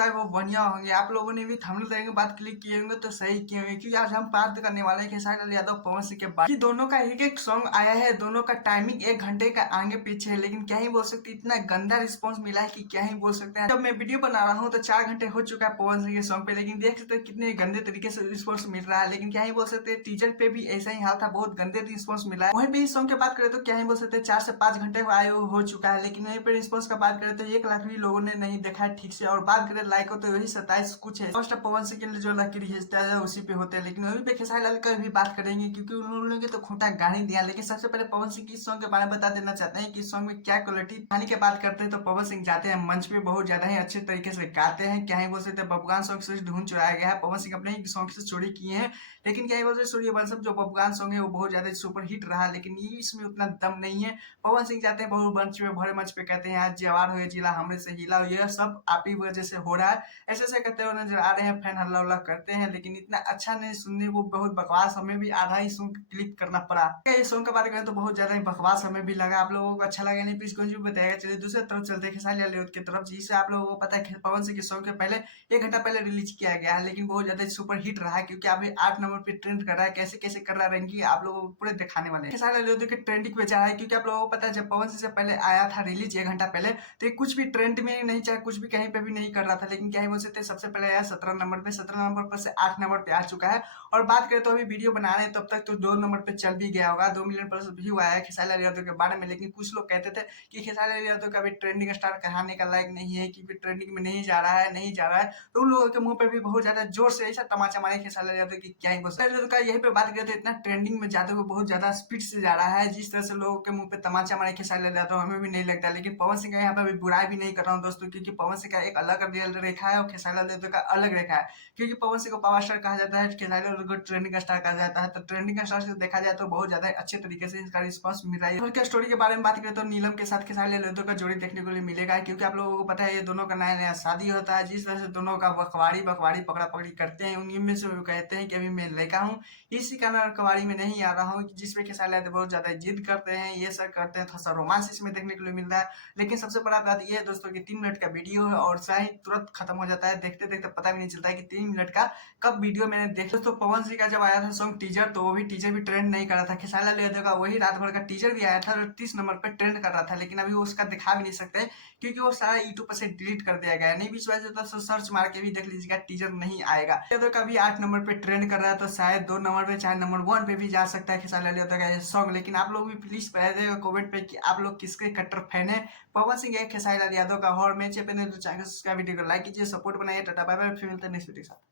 शायद वो बढ़िया होंगे। आप लोगों ने भी थंबनेल देखने के बाद क्लिक किए होंगे तो सही किए होंगे, क्योंकि आज हम बात करने वाले हैं खेसारी लाल यादव पवन सिंह के बारे में। दोनों का एक एक सॉन्ग आया है, दोनों का टाइमिंग 1 घंटे का आगे पीछे है, लेकिन क्या ही बोल सकते, इतना गंदा रिस्पॉन्स मिला है कि क्या ही बोल सकते हैं। जब मैं वीडियो बना रहा हूँ तो 4 घंटे हो चुका है पवन सिंह के सॉन्ग पे, लेकिन देख सकते हैं कितने गंदे तरीके से रिस्पॉन्स मिल रहा है। लेकिन क्या ही बोल सकते हैं, टीजर पे भी ऐसा ही हाल था, बहुत गंदे रिस्पॉन्स मिला है। वहीं पे इस सॉन्ग की बात करें तो क्या ही बोल सकते हैं, 4 से 5 घंटे आए हो चुका है, लेकिन वहीं पे रिस्पॉन्स का बात करें तो 1 लाख भी लोगों ने नहीं देखा है ठीक से। और बात करें लाइक हो तो वही 27 कुछ है। फर्स्ट पवन सिंह के लिए जो लकीर हिस्सा है उसी पे होते हैं, लेकिन वहीं पे खेसारी लाल का भी बात करेंगे, क्योंकि उन्होंने तो खूंटा गाड़ी दिया। लेकिन सबसे पहले पवन सिंह की इस सॉन्ग के बारे में बता देना चाहते हैं कि इस सॉन्ग में क्या क्वालिटी गाने की बात करते हैं तो पवन सिंह जाते हैं मंच पे, बहुत ज्यादा ही अच्छे तरीके से गाते हैं। क्या ही बोल सकते हैं, बबुआन सॉन्ग से ढूंढ चुराया गया है। पवन सिंह अपने ही सॉन्ग से चोरी किए हैं, लेकिन क्या ही बोल सकते हैं, सूर्यवंशम जो बबुआन सॉन्ग है वो बहुत ज्यादा सुपर हिट रहा, लेकिन ये इसमें उतना दम नहीं है। पवन सिंह जाते हैं बहुत मंच पे, भरे मंच पे कहते हैं आज जवार हो जिला हमरे से हिला, यह सब आप ही वजह से हो रहा है, ऐसे ऐसे कहते हुए नजर आ रहे हैं। फैन हल्ला उल्ला करते हैं, लेकिन इतना अच्छा नहीं सुनने को, बहुत बकवास, हमें भी आधा ही सॉन्ग क्लिप करना पड़ा। ये सॉन्ग के बारे में तो बहुत ज्यादा ही बकवास हमें भी लगा, आप लोगों को अच्छा लगा नहीं प्लीज कुछ भी बताएगा। चलिए दूसरी तरफ चलते हैं खेसारी लाल यादव की तरफ, जिसे आप लोगों को पता है पवन सिंह के सॉन्ग के पहले 1 घंटा पहले रिलीज किया गया है, लेकिन बहुत ज्यादा सुपर हिट रहा है, क्योंकि अभी 8 नंबर पे ट्रेंड कर रहा है। कैसे कैसे कर रहा है रैंकिंग आप लोगों को पूरे दिखाने वाले हैं। खेसारी लाल यादव के ट्रेंडिंग पे जा रहा है, क्योंकि आप लोगों को पता है जब पवन सिंह से पहले आया था रिलीज 1 घंटा पहले, तो ये कुछ भी ट्रेंड में नहीं, चाहे कुछ भी कहीं पे भी नहीं कर रहा था। लेकिन क्या ही बोल सकते हैं, सबसे पहले आया 17 नंबर पे, 17 नंबर पर से 8 नंबर पे आ चुका है। और बात करें तो अभी वीडियो बना रहे हैं तब तक तो 2 नंबर पे चल भी गया होगा, 2 मिलियन प्लस व्यू आया है खेसारी लाल यादव के बारे में। लेकिन कुछ लोग कहते थे कि खेसारी लाल यादव का भी ट्रेंडिंग स्टार कहने का लायक नहीं है, क्योंकि ट्रेंडिंग में नहीं जा रहा है, नहीं जा रहा है। तो उन लोगों के मुंह पे भी बहुत ज्यादा जोर से ऐसा तमाचा मारे खेसारी लाल यादव की, क्या ही बोल सकते का। यही पे बात करें तो इतना ट्रेंडिंग में जाते हुए बहुत ज्यादा स्पीड से जा रहा है, जिस तरह से लोगों के मुंह पे तमाचा मारे खेसारी लाल यादव हमें भी नहीं लगता। लेकिन पवन सिंह का यहाँ पे बुराई भी नहीं कर रहा हूँ दोस्तों, क्योंकि पवन सिंह का एक अलग रेखा है और खेसारी लाल यादव का अलग रेखा है। क्योंकि पवन सिंह को पावर स्टार कहा जाता है, खेसारी लाल को ट्रेंडिंग स्टार कहा जाता है। तो ट्रेंडिंग स्टार से देखा जाए तो बहुत ज्यादा अच्छे तरीके से इसका रिस्पॉन्स मिल रहा है। और क्या स्टोरी के बारे में बात करें तो नीलम के साथ खेसारी लाल यादव का जोड़ी देखने को मिलेगा, क्योंकि आप लोगों को पता है ये दोनों का नया नया शादी होता है। जिस तरह से दोनों का बखवाड़ी बखवाड़ी पकड़ा पकड़ी करते हैं, उन्हीं में से वो कहते हैं कि अभी मैं लड़का हूँ, इसी कारण कवाड़ी में नहीं आ रहा हूँ, जिसमें खेसारी लाल यादव बहुत ज्यादा जिद करते हैं, ये सब करते हैं, थोड़ा सा रोमांस इसमें देखने को मिल रहा है। लेकिन सबसे बड़ा बात यह है दोस्तों कि 3 मिनट का वीडियो है और शायद तुरंत खत्म हो जाता है, देखते देखते पता भी नहीं चलता है कि 3 मिनट का कब वीडियो मैंने देखा। दोस्तों पवन सिंह का जब आया था सॉन्ग टीजर, तो वो भी टीजर भी ट्रेंड नहीं कर रहा था। खेसारी लाल यादव का वही रात भर का टीजर भी आया था और 30 नंबर पे ट्रेंड कर रहा था, लेकिन अभी वो उसका दिखा भी नहीं सकते, क्योंकि वो सारा यूट्यूब पर से डिलीट कर दिया गया है। नहीं विश्वास है तो सर्च मार के भी देख लीजिएगा, टीजर नहीं आएगा। यादव का भी 8 नंबर पे ट्रेंड कर रहा है, तो शायद 2 नंबर पे चाहे नंबर 1 पे भी जा सकता है खेसारी लाल यादव का ये सॉन्ग। लेकिन आप लोग भी प्लीज बता देगा कमेंट पे कि आप लोग किसके कट्टर फैन है, पवन सिंह या खेसारी लाल यादव का। और मैच पे तो चैनल वीडियो को लाइक कीजिए, सपोर्ट बनाइए। टाटा बाय बाय, फिर मिलते हैं नेक्स्ट वीडियो के साथ।